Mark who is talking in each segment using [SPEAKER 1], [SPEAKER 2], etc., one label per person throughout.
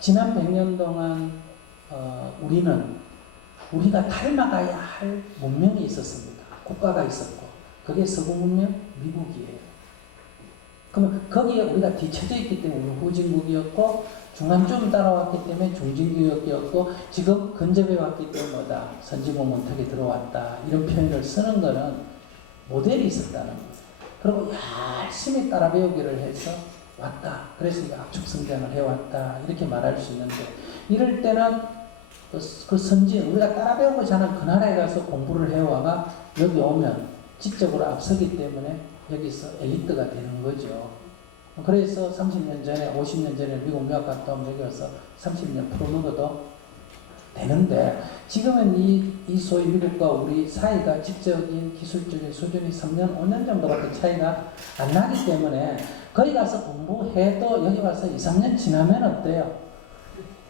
[SPEAKER 1] 지난 100년 동안 어, 우리는 우리가 닮아가야 할 문명이 있었습니다. 국가가 있었고 그게 서구 문명 미국이에요. 그러면 거기에 우리가 뒤쳐져 있기 때문에 후진국이었고 중간쯤 따라왔기 때문에 중진국이었고 지금 근접해 왔기 때문에 뭐다 선진국 문턱에 들어왔다 이런 표현을 쓰는 거는 모델이 있었다는 거예요. 그리고 열심히 따라 배우기를 해서 왔다. 그래서 이거 압축 성장을 해왔다. 이렇게 말할 수 있는데 이럴 때는 그, 그 선진 우리가 따라 배우고자 하는 그 나라에 가서 공부를 해와가 여기 오면 지적으로 앞서기 때문에 여기서 엘리트가 되는 거죠. 그래서 30년 전에 50년 전에 미국 유학 갔다 오면 여기 와서 30년 프로 먹어도 되는데 지금은 이, 이 소위 미국과 우리 사이가 지적인 기술적인 수준이 3년, 5년 정도밖에 차이가 안 나기 때문에 거기 가서 공부해도 여기 와서 2, 3년 지나면 어때요?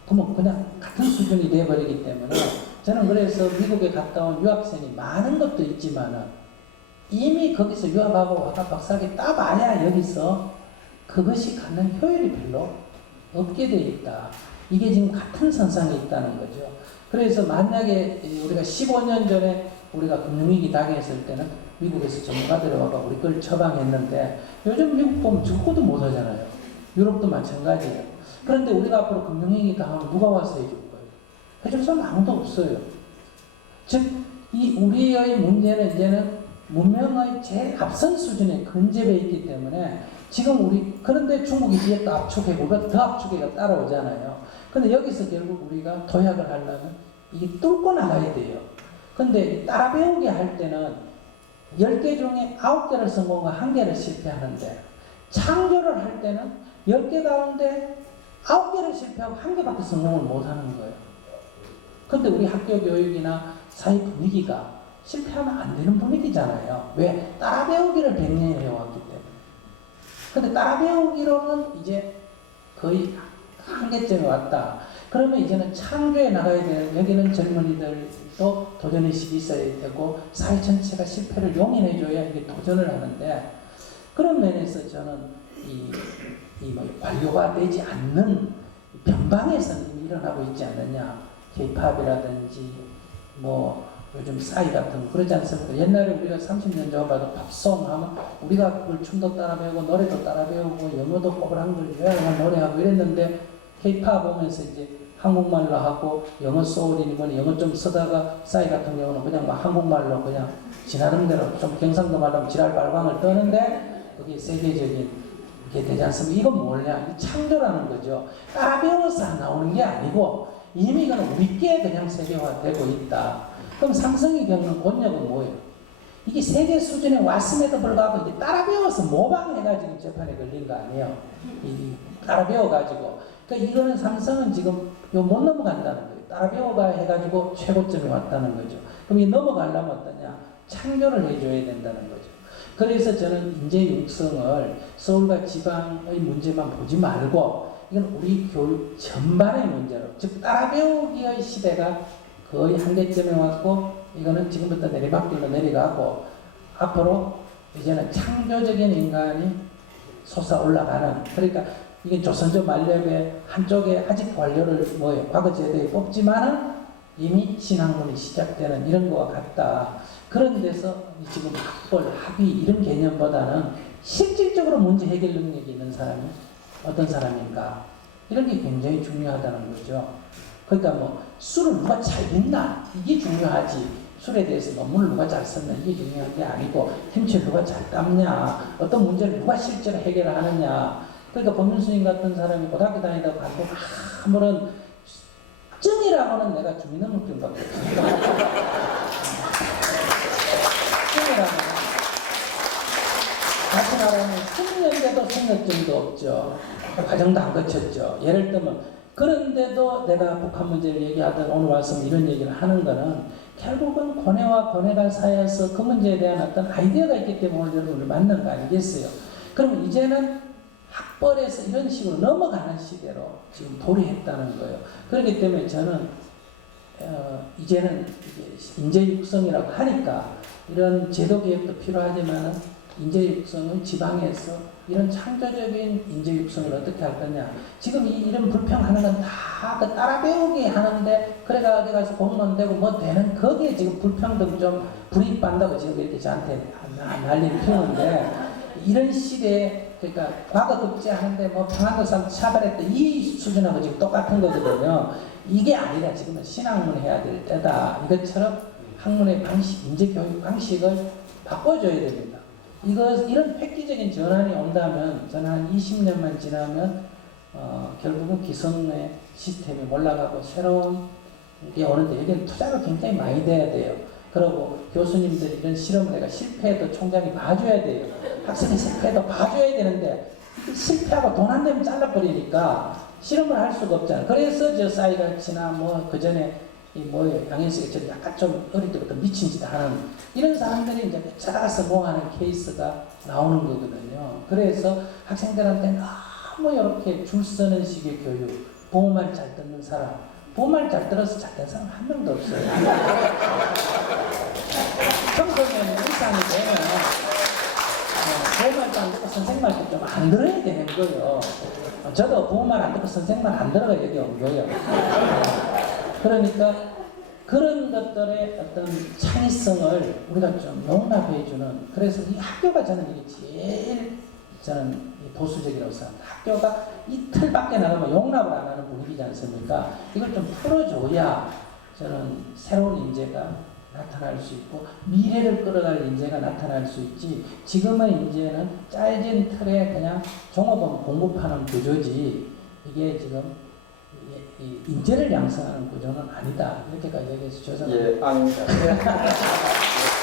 [SPEAKER 1] 그러면 그냥 같은 수준이 돼버리기 때문에 저는 그래서 미국에 갔다 온 유학생이 많은 것도 있지만은 이미 거기서 유학하고 와가 박사학위 따봐야 여기서 그것이 갖는 효율이 별로 없게 돼 있다. 이게 지금 같은 선상에 있다는 거죠. 그래서 만약에 우리가 15년 전에 우리가 금융위기 당했을 때는 미국에서 전문가들이 와가 우리 걸 처방했는데 요즘 미국 보면 적고도 못 하잖아요. 유럽도 마찬가지예요. 그런데 우리가 앞으로 금융위기 당하면 누가 와서 해줄 거예요? 해줄 사람 아무도 없어요. 즉, 이 우리의 문제는 이제는 문명의 제일 앞선 수준에 근접해 있기 때문에 지금 우리 그런데 중국이 뒤에 또 압축해 우리가 더 압축해가 따라오잖아요. 근데 여기서 결국 우리가 도약을 하려면 이게 뚫고 나가야 돼요. 근데 따라 배우게 할 때는 10개 중에 9개를 성공하고 1개를 실패하는데 창조를 할 때는 10개 가운데 9개를 실패하고 1개밖에 성공을 못 하는 거예요. 근데 우리 학교 교육이나 사회 분위기가 실패하면 안 되는 분위기잖아요. 왜? 따라 배우기를 100년 해왔기 때문에. 근데 따라 배우기로는 이제 거의 한계점에 왔다. 그러면 이제는 창조에 나가야 되는 여기는 젊은이들도 도전의식이 있어야 되고 사회 전체가 실패를 용인해줘야 이게 도전을 하는데 그런 면에서 저는 이, 이 뭐 관료가 되지 않는 변방에서는 일어나고 있지 않느냐. K-팝이라든지 뭐 요즘 싸이 같은 거 그러지 않습니까? 옛날에 우리가 30년 전에 봐도 팝송 하면 우리가 그걸 춤도 따라 배우고 노래도 따라 배우고 영어도 꼬불한걸 유행한 노래하고 이랬는데 K-팝 보면서 이제 한국말로 하고 영어 소울이니 뭐니 영어 좀 쓰다가 싸이 같은 경우는 그냥 막 한국말로 그냥 지나름대로 좀 경상도 말로 지랄 발광을 떠는데 그게 세계적인 게 되지 않습니까? 이건 뭐냐? 창조라는 거죠. 안 나오는 게 아니고 이미 이거는 우리께 그냥 세계화되고 있다. 그럼 삼성이 겪는 곤욕은 뭐예요? 이게 세계 수준에 왔음에도 불구하고 이제 따라 배워서 모방해가지고 재판에 걸린 거 아니에요? 이 따라 배워가지고. 그러니까 이거는 삼성은 지금 요못 넘어간다는 거예요. 배워가 해가지고 최고점에 왔다는 거죠. 그럼 이 넘어가려면 어떠냐? 창조를 해줘야 된다는 거죠. 그래서 저는 인재 육성을 서울과 지방의 문제만 보지 말고 이건 우리 교육 전반의 문제로 즉 따라 배우기의 시대가 거의 한계점에 왔고 이거는 지금부터 내리막길로 내려가고 앞으로 이제는 창조적인 인간이 솟아 올라가는 그러니까 이게 조선조 말렙의 한쪽에 아직 관료를 뭐예요 과거 제도에 뽑지만은 이미 신학문이 시작되는 이런 거와 같다. 그런 데서 지금 학벌, 학위 이런 개념보다는 실질적으로 문제 해결 능력이 있는 사람이 어떤 사람인가? 이런 게 굉장히 중요하다는 거죠. 그러니까 뭐 술을 누가 잘 빚나? 이게 중요하지. 술에 대해서 논문을 누가 잘 썼나? 이게 중요한 게 아니고 힘줄 누가 잘 땀냐? 어떤 문제를 누가 실제로 해결하느냐 그러니까 법륜스님 같은 사람이 고등학교 다니다가 가고 아무런 증이라고는 내가 주민등록증밖에 없어요. 증이라고는 같은 나라는 승년제도 승려증도 없죠. 과정도 안 거쳤죠. 예를 들면 그런데도 내가 북한 문제를 얘기하던 오늘 와서 이런 얘기를 하는 거는 결국은 고뇌와 고뇌가 사이에서 그 문제에 대한 어떤 아이디어가 있기 때문에 오늘 만난 거 아니겠어요? 그럼 이제는 학벌에서 이런 식으로 넘어가는 시대로 지금 도래했다는 거예요. 그렇기 때문에 저는 어, 이제는 이제 인재 육성이라고 하니까 이런 제도 개혁도 필요하지만 인재 육성을 지방에서 이런 창조적인 인재 육성을 어떻게 할 거냐. 지금 이, 이런 불평하는 건 다 그 따라 배우기 하는데 그래가 어디 가서 공무원 되고 뭐 되는 거기에 지금 불평등 좀 불이익받는다고 지금 이렇게 저한테 나- 난리를 피우는데 이런 시대에 그러니까 과거 급제하는데 뭐 평안도 사람 차별했다 이 수준하고 지금 똑같은 거거든요. 이게 아니라 지금은 신학문 해야 될 때다. 이것처럼 학문의 방식, 인재 교육 방식을 바꿔줘야 됩니다. 이거 이런 획기적인 전환이 온다면 저는 한 20년만 지나면 어, 결국은 기성의 시스템이 올라가고 새로운 게 오는데 여기는 투자가 굉장히 많이 돼야 돼요. 그리고 교수님들 이런 실험을 내가 실패해도 총장이 봐줘야 돼요. 학생이 실패해도 봐줘야 되는데 실패하고 돈안 내면 잘라버리니까 실험을 할 수가 없잖아요. 그래서 저 싸이같이나 뭐 그 전에 이 뭐예요 양현식이 저 약간 좀 어릴 때부터 미친 짓 하는 이런 사람들이 이제 찾아가서 뭐 하는 케이스가 나오는 거거든요. 그래서 학생들한테 너무 이렇게 줄 서는 식의 교육, 보호말 잘 듣는 사람, 보호말 잘 들어서 잘 된 사람 한 명도 없어요. 평소에는 일상이 되면 어, 보호말도 안 듣고 선생님 말도 좀안 들어야 되는 거예요. 어, 저도 보호말 안 듣고 선생님 말안 들어가 여기 온 거예요. 그러니까 그런 것들의 어떤 창의성을 우리가 좀 용납해주는 그래서 이 학교가 저는 이게 제일 저는 이 보수적이라고 생각합니다. 학교가 이틀 밖에 나가면 용납을 안 하는 분위기지 않습니까? 이걸 좀 풀어줘야 저는 새로운 인재가 나타날 수 있고 미래를 끌어갈 인재가 나타날 수 있지 지금의 인재는 짜여진 틀에 그냥 종업원 공급하는 구조지 이게 지금 인재를 양성하는 구조는 아니다 이렇게까지 얘기해서 죄송합니다.
[SPEAKER 2] 예, 아닙니다.